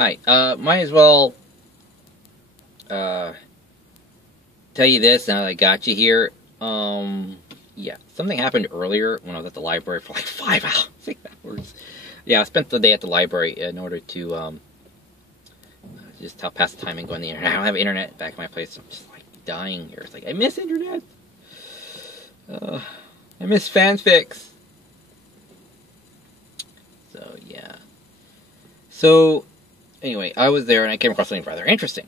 Hi. Might as well tell you this now that I got you here. Yeah, something happened earlier when I was at the library for like 5 hours. 6 hours. Yeah, I spent the day at the library in order to just pass the time and go on the internet. I don't have internet back in my place, so I'm just like dying here. It's like I miss internet. I miss fanfics. So yeah. So anyway, I was there and I came across something rather interesting.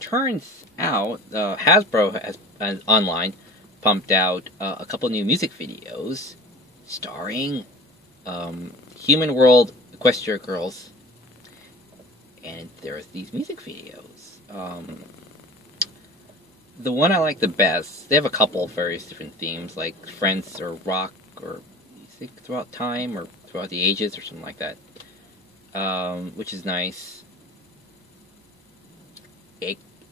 Turns out Hasbro has online pumped out a couple new music videos starring Human World Equestria Girls, and there's these music videos. The one I like the best, they have a couple of various different themes, like friends or rock or music throughout time or throughout the ages or something like that, which is nice.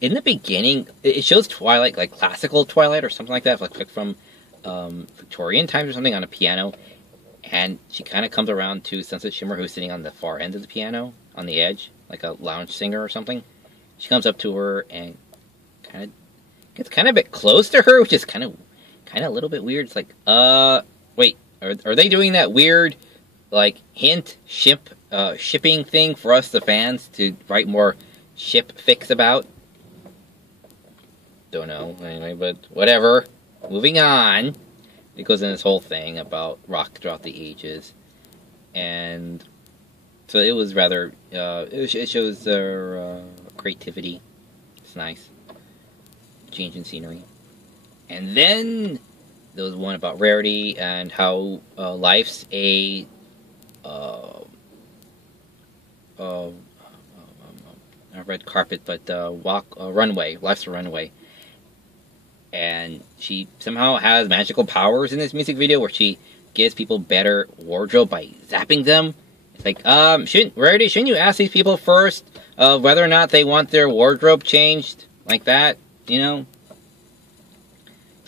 In the beginning, it shows Twilight, like classical Twilight or something like that, like from Victorian times or something, on a piano. And she kind of comes around to Sunset Shimmer, who's sitting on the far end of the piano, on the edge, like a lounge singer or something. She comes up to her and gets kind of a bit close to her, which is kind of a little bit weird. It's like, wait, are they doing that weird, like, hint shipping thing for us, the fans, to write more ship fics about? Don't know, anyway, but whatever. Moving on. It goes in this whole thing about rock throughout the ages. And so it was rather, it shows their creativity. It's nice. Change in scenery. And then there was one about Rarity and how life's a not red carpet, but runway. Life's a runway. And she somehow has magical powers in this music video where she gives people better wardrobe by zapping them. It's like, shouldn't you ask these people first whether or not they want their wardrobe changed? Like that, you know?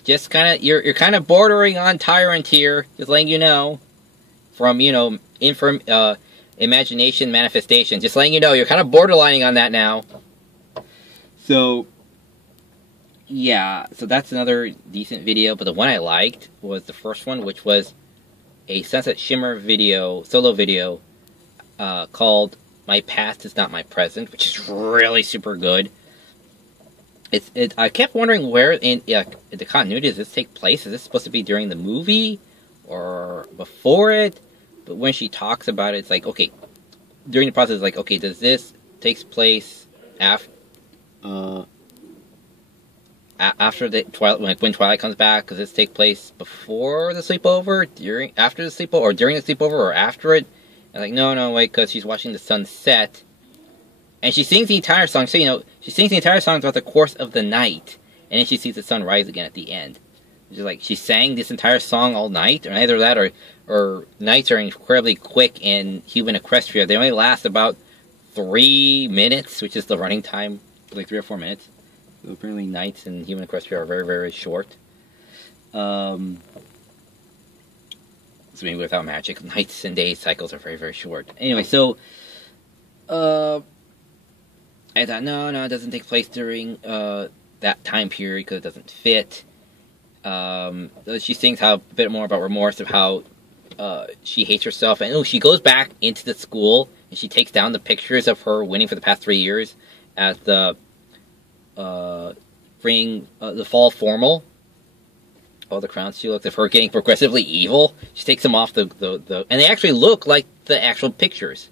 Just kind of, you're kind of bordering on tyrant here, just letting you know. From, imagination manifestation, just letting you know, you're kind of borderlining on that now. So yeah, so that's another decent video, but the one I liked was the first one, which was a Sunset Shimmer video, solo video, called My Past Is Not My Present, which is really super good. I kept wondering where in the continuity does this take place? Is this supposed to be during the movie or before it? But when she talks about it, it's like, okay, during the process, it's like, okay, does this takes place after the Twilight, like when Twilight comes back? Does this take place before the sleepover, after the sleepover, or during the sleepover, or after it? And like, no, wait, because she's watching the sun set, and she sings the entire song. So she sings the entire song throughout the course of the night, and then she sees the sun rise again at the end. It's just like she sang this entire song all night, or either that, or nights are incredibly quick in Human Equestria. They only last about 3 minutes, which is the running time, like 3 or 4 minutes. Apparently nights in Human Equestria are very, very short. So maybe without magic, nights and days cycles are very, very short. Anyway, so I thought, no, it doesn't take place during that time period because it doesn't fit. She sings a bit more about remorse, of how she hates herself, and she goes back into the school and she takes down the pictures of her winning for the past 3 years at the the fall formal. All the crowns she looks of her getting progressively evil. She takes them off and they actually look like the actual pictures,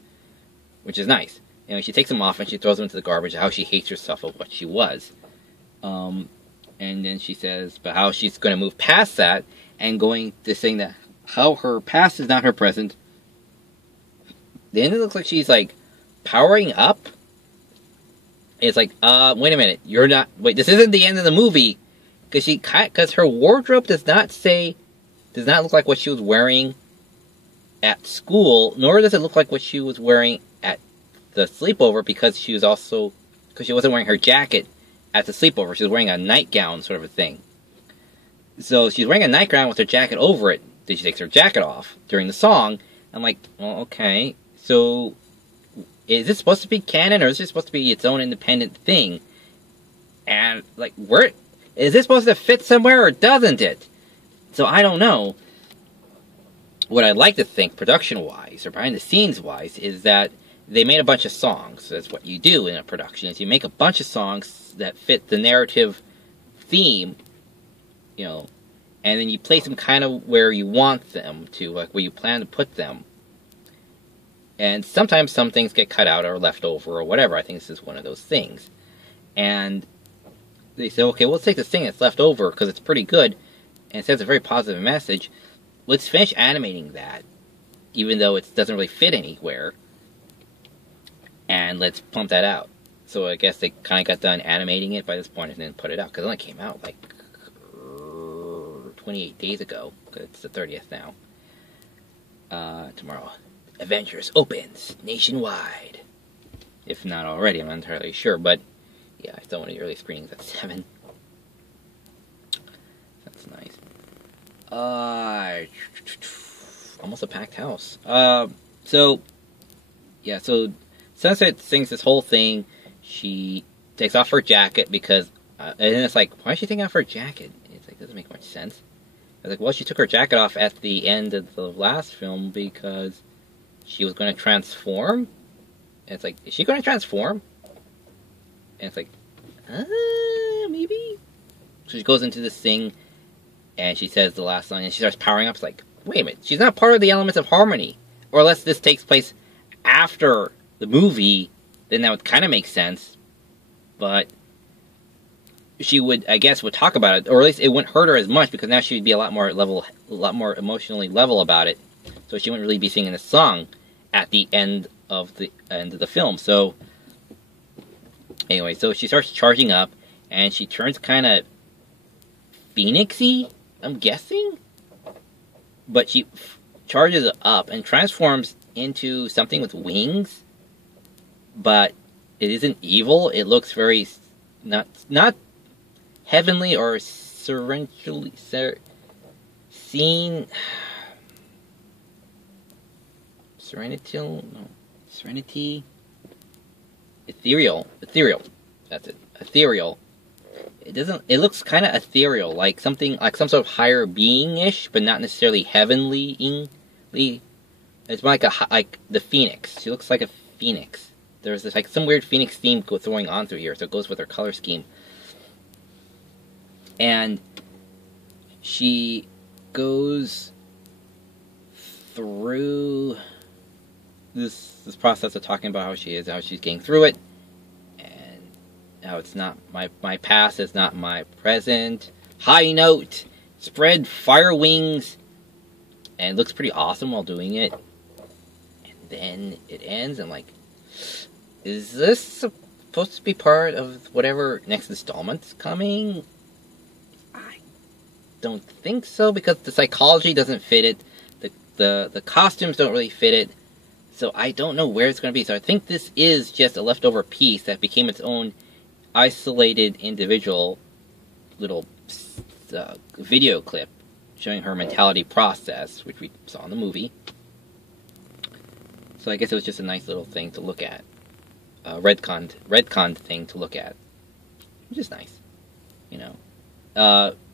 which is nice. She takes them off and she throws them into the garbage. How she hates herself of what she was, and then she says, but how she's going to move past that and going to saying that how her past is not her present. Then it looks like she's like powering up. It's like, wait a minute, this isn't the end of the movie, because her wardrobe does not look like what she was wearing at school, nor does it look like what she was wearing at the sleepover, because she wasn't wearing her jacket at the sleepover. She was wearing a nightgown sort of a thing. So she's wearing a nightgown with her jacket over it. Then she takes her jacket off during the song. I'm like, well, okay, so is this supposed to be canon, or is this supposed to be its own independent thing? And, like, where is this supposed to fit somewhere, or doesn't it? So I don't know. What I'd like to think, production-wise, or behind-the-scenes-wise, is that they made a bunch of songs. That's what you do in a production, is you make a bunch of songs that fit the narrative theme, you know, and then you place them kind of where you want them to, like where you plan to put them. And sometimes some things get cut out or left over or whatever. I think this is one of those things. And they say, okay, well, let's take this thing that's left over because it's pretty good and it sends a very positive message. Let's finish animating that, even though it doesn't really fit anywhere. And let's pump that out. So I guess they kind of got done animating it by this point and then put it out. Because it only came out like 28 days ago. Because it's the 30th now. Tomorrow, Avengers opens nationwide. If not already, I'm not entirely sure. But yeah, I still want the early screenings at 7. That's nice. Almost a packed house. So Sunset sings this whole thing. She takes off her jacket because, and then it's like, why is she taking off her jacket? It's like, doesn't make much sense. I was like, well, she took her jacket off at the end of the last film because she was going to transform. And it's like, is she going to transform? And it's like, maybe? So she goes into this thing, and she says the last line, and she starts powering up. It's like, wait a minute, she's not part of the Elements of Harmony. Or unless this takes place after the movie, then that would kind of make sense. But she would, I guess, would talk about it, or at least it wouldn't hurt her as much because now she would be a lot more emotionally level about it. So she wouldn't really be singing this song at the end of the film. So anyway, so she starts charging up, and she turns kind of Phoenix-y, I'm guessing, but she charges up and transforms into something with wings. But it isn't evil. It looks very not heavenly or serenity, ethereal. That's it. Ethereal. It looks kind of ethereal, like something like some sort of higher being-ish, but not necessarily heavenly. It's more like the phoenix. She looks like a phoenix. There's this, like, some weird phoenix theme going on through here, so it goes with her color scheme. And she goes through this process of talking about how she's getting through it, and how it's not my past is not my present. High note, spread fire wings, and it looks pretty awesome while doing it. And then it ends, and like, is this supposed to be part of whatever next installment's coming? I don't think so, because the psychology doesn't fit it. The costumes don't really fit it. So I don't know where it's going to be. So I think this is just a leftover piece that became its own isolated individual little video clip showing her mentality process, which we saw in the movie. So I guess it was just a nice little thing to look at. Redcon thing to look at, which is nice, you know.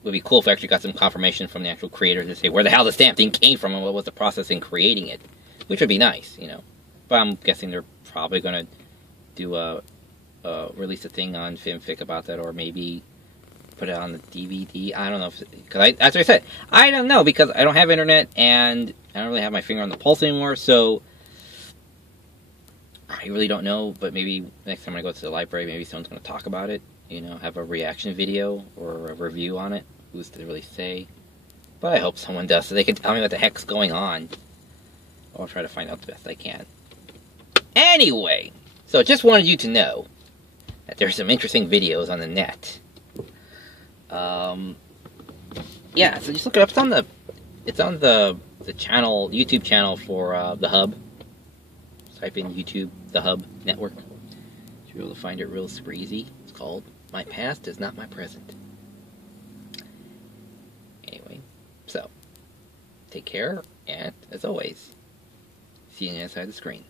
Would be cool if we actually got some confirmation from the actual creators to say where the hell the stamp thing came from and what was the process in creating it, which would be nice, you know. But I'm guessing they're probably going to do release a thing on Fanfic about that, or maybe put it on the DVD. I don't know, because that's what I said. I don't know, because I don't have internet and I don't really have my finger on the pulse anymore, so I really don't know. But maybe next time I go to the library, maybe someone's going to talk about it, you know, have a reaction video or a review on it. Who's to really say? But I hope someone does, so they can tell me what the heck's going on. I'll try to find out the best I can. Anyway, so just wanted you to know that there's some interesting videos on the net. Yeah, so just look it up. It's on the channel, YouTube channel for the Hub. Type in YouTube, the Hub Network. You'll be able to find it real super easy. It's called My Past Is Not My Present. Anyway, so take care, and as always, see you inside the screen.